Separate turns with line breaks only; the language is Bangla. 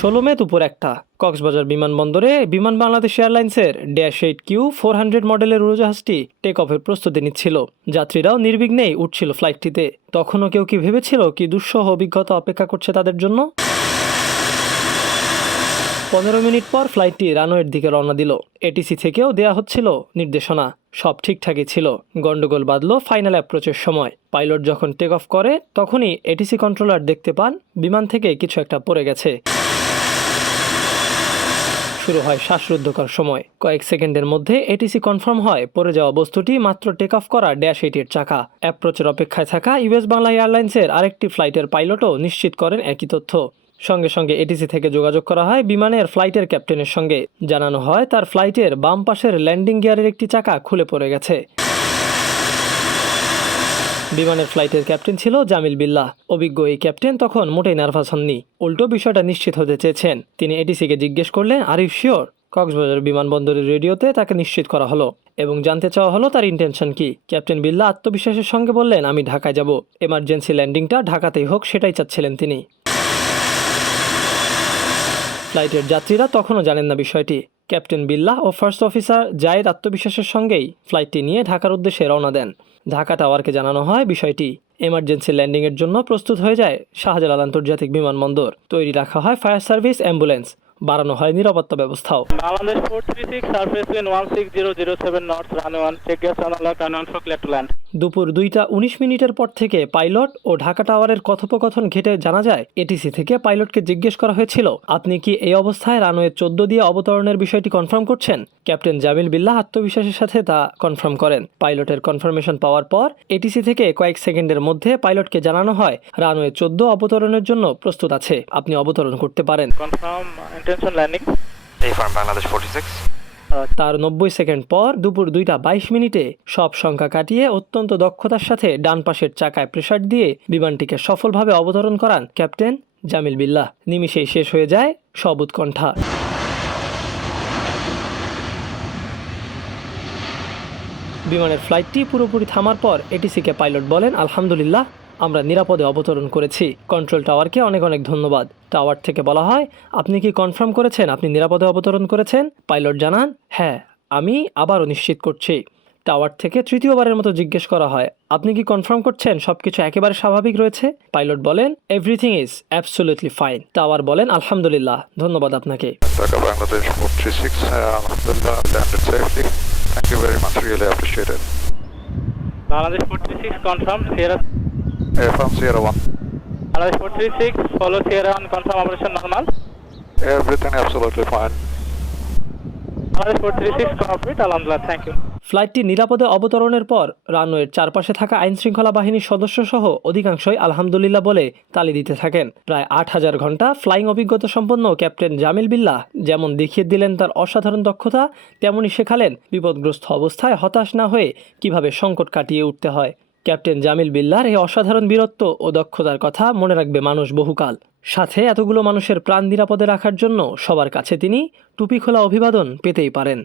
ষোলো মে দুপুর একটা, কক্সবাজার বিমানবন্দরে বিমান বাংলাদেশ এয়ারলাইন্সের dash eight Q four hundred মডেলের উড়োজাহাজটি টেক অফের প্রস্তুতি নিচ্ছিল। যাত্রীরাও নির্বিঘ্নেই উঠছিল ফ্লাইটটিতে তখনও কেউ কি ভেবেছিল কি দুঃসহ অভিজ্ঞতা অপেক্ষা করছে তাদের জন্য? পনেরো মিনিট পর ফ্লাইটটি রানওয়ের দিকে রওনা দিল। এটিসি থেকেও দেয়া হচ্ছিল নির্দেশনা। সব ঠিকঠাকই ছিল। গন্ডগোল বাঁধল ফাইনাল অ্যাপ্রোচের সময়। পাইলট যখন টেক অফ করে, তখনই এটিসি কন্ট্রোলার দেখতে পান। বিমান থেকে কিছু একটা পড়ে গেছে। শুরু হয় শ্বাসরুদ্ধকর সময়। কয়েক সেকেন্ডের মধ্যে এটিসি কনফার্ম হয়, পড়ে যাওয়া বস্তুটি মাত্র টেক অফ করা ড্যাশ এইটির চাকা। অ্যাপ্রোচের অপেক্ষায় থাকা ইউএস বাংলা এয়ারলাইন্সের আরেকটি ফ্লাইটের পাইলটও নিশ্চিত করেন একই তথ্য। সঙ্গে সঙ্গে এটিসি থেকে যোগাযোগ করা হয় বিমানের ফ্লাইটের ক্যাপ্টেনের সঙ্গে। জানানো হয় তার ফ্লাইটের বাম পাশের ল্যান্ডিং গিয়ারের একটি চাকা খুলে পড়ে গেছে। বিমানের ফ্লাইটের ক্যাপ্টেন ছিল জামিল বিল্লাহ। অভিজ্ঞ এই ক্যাপ্টেন তখন মোটেই নার্ভাস হননি। উল্টো বিষয়টা নিশ্চিত হতে চেয়েছেন। তিনি এটিসিকে জিজ্ঞেস করলেন আর ইউ শিওর কক্সবাজার বিমানবন্দরের রেডিওতে তাকে নিশ্চিত করা হলো এবং জানতে চাওয়া হলো তার ইন্টেনশন কি। ক্যাপ্টেন বিল্লা আত্মবিশ্বাসের সঙ্গে বললেন, আমি ঢাকায় যাব। এমার্জেন্সি ল্যান্ডিংটা ঢাকাতেই হোক, সেটাই চাচ্ছিলেন তিনি। ফ্লাইটের যাত্রীরা তখনও জানেন না বিষয়টি। ক্যাপ্টেন বিল্লাহ ও ফার্স্ট অফিসার জায়েদ আত্মবিশ্বাসের সঙ্গেই ফ্লাইটটি নিয়ে ঢাকার উদ্দেশ্যে রওনা দেন। ঢাকা টাওয়ারকে জানানো হয় বিষয়টি এমার্জেন্সি ল্যান্ডিংয়ের জন্য প্রস্তুত হয়ে যায় শাহজালাল আন্তর্জাতিক বিমানবন্দর তৈরি রাখা হয় ফায়ার সার্ভিস অ্যাম্বুলেন্স বাড়ানো হয় নিরাপত্তা ব্যবস্থাও
Bangladesh 436, service wind 16007 zero zero 1, check gas unlock and on for clear to land.
দুপুর দুইটা উনিশ মিনিটের পর থেকে পাইলট ও ঢাকা টাওয়ারের কথোপকথন ঘেটে জানা যায় এটিসি থেকে পাইলটকে জিজ্ঞেস করা হয়েছিল আপনি কি এই অবস্থায় রানওয়ে চোদ্দ দিয়ে অবতরণের বিষয়টি কনফার্ম করছেন ক্যাপ্টেন জামিল বিল্লাহ আত্মবিশ্বাসের সাথে তা কনফার্ম করেন পাইলটের কনফার্মেশন পাওয়ার পর এটিসি থেকে কয়েক সেকেন্ডের মধ্যে পাইলটকে জানানো হয় রানওয়ে চোদ্দ অবতরণের জন্য প্রস্তুত আছে আপনি অবতরণ করতে পারেন
Confirm uh, intention landing.
A farm Bangladesh 46.
তার নব্বই সেকেন্ড পর দুপুর দুইটা বাইশ মিনিটে সব সংখ্যা কাটিয়ে অত্যন্ত দক্ষতার সাথে ডান পাশের চাকায় প্রেসার দিয়ে বিমানটিকে সফলভাবে অবতরণ করান ক্যাপ্টেন জামিল বিল্লাহ। নিমিষেই শেষ হয়ে যায় সব উৎকণ্ঠা বিমানের ফ্লাইটটি পুরোপুরি থামার পর এটিসিকে পাইলট বলেন, আলহামদুলিল্লাহ আমরা নিরাপদে অবতরণ করেছি। কন্ট্রোল টাওয়ারকে অনেক অনেক ধন্যবাদ। টাওয়ার থেকে বলা হয় আপনি কি কনফার্ম করেছেন আপনি নিরাপদে অবতরণ করেছেন? পাইলট জানান হ্যাঁ আমি আবারও নিশ্চিত করছি। টাওয়ার থেকে তৃতীয়বারের মতো জিজ্ঞেস করা হয় আপনি কি কনফার্ম করছেন? সবকিছু একেবারে স্বাভাবিক রয়েছে? পাইলট বলেন everything is absolutely fine tower বলেন আলহামদুলিল্লাহ ধন্যবাদ আপনাকে।
Dhaka Bangladesh Air from Sierra 1
Alloy 436, follow Sierra 1, confirm operation normal.
Everything absolutely fine.
ফ্লাইটটি নিরাপদে অবতরণের পর রানওয়ের চারপাশে থাকা আইন শৃঙ্খলা বাহিনীর সদস্য সহ অধিকাংশই আলহামদুলিল্লাহ বলে তালি দিতে থাকেন। প্রায় আট হাজার ঘণ্টা ফ্লাইং অভিজ্ঞতা সম্পন্ন ক্যাপ্টেন জামিল বিল্লাহ যেমন দেখিয়ে দিলেন তার অসাধারণ দক্ষতা তেমনই শেখালেন বিপদগ্রস্ত অবস্থায় হতাশ না হয়ে কীভাবে সংকট কাটিয়ে উঠতে হয়। ক্যাপ্টেন জামিল বিল্লার এই অসাধারণ বীরত্ব ও দক্ষতার কথা মনে রাখবে মানুষ বহুকাল। সাথে এতগুলো মানুষের প্রাণ নিরাপদে রাখার জন্য সবার কাছে তিনি টুপি খোলা অভিবাদন পেতেই পারেন।